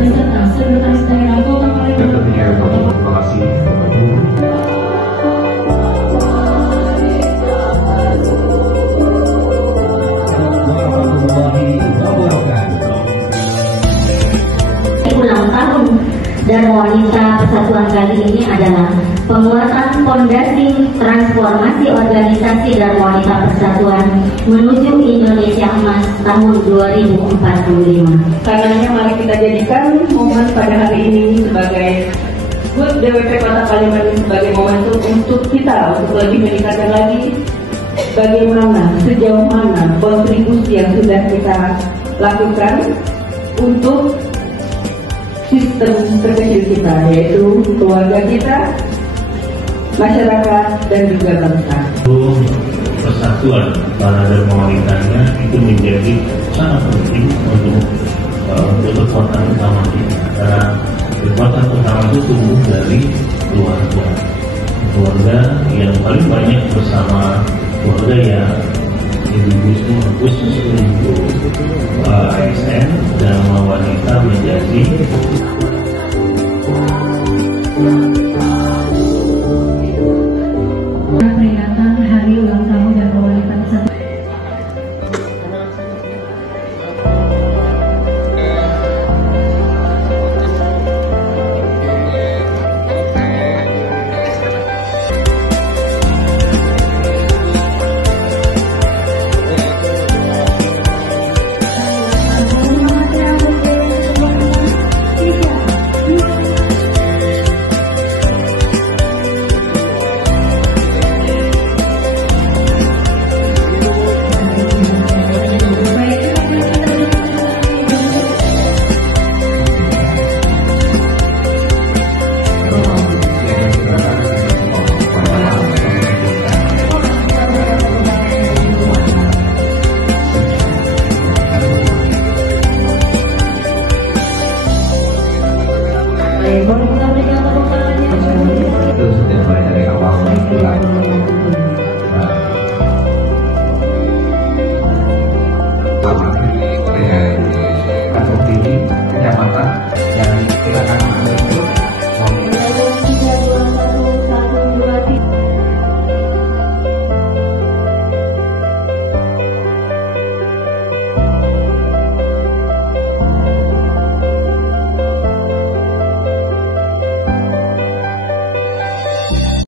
beserta Sekretaris Daerah Kota Palembang. Terima kasih Bapak Ibu. Ulang tahun Darmawanita Persatuan kali ini adalah penguatan fondasi transformasi organisasi Darmawanita Persatuan menuju Indonesia Emas tahun 2045. Karenanya mari kita jadikan momen pada hari ini sebagai HUT DWP Kota Palembang sebagai momentum untuk kita untuk lebih meningkatkan lagi bagaimana, sejauh mana kontribusi yang sudah kita lakukan untuk sistem terkecil kita, yaitu keluarga kita, masyarakat, dan juga bangsa. Persatuan para Darmawanitanya itu menjadi sangat penting untuk kekuatan utama kita, karena kekuatan utama itu tumbuh dari keluarga yang paling banyak bersama keluarga yang ibu-ibu khusus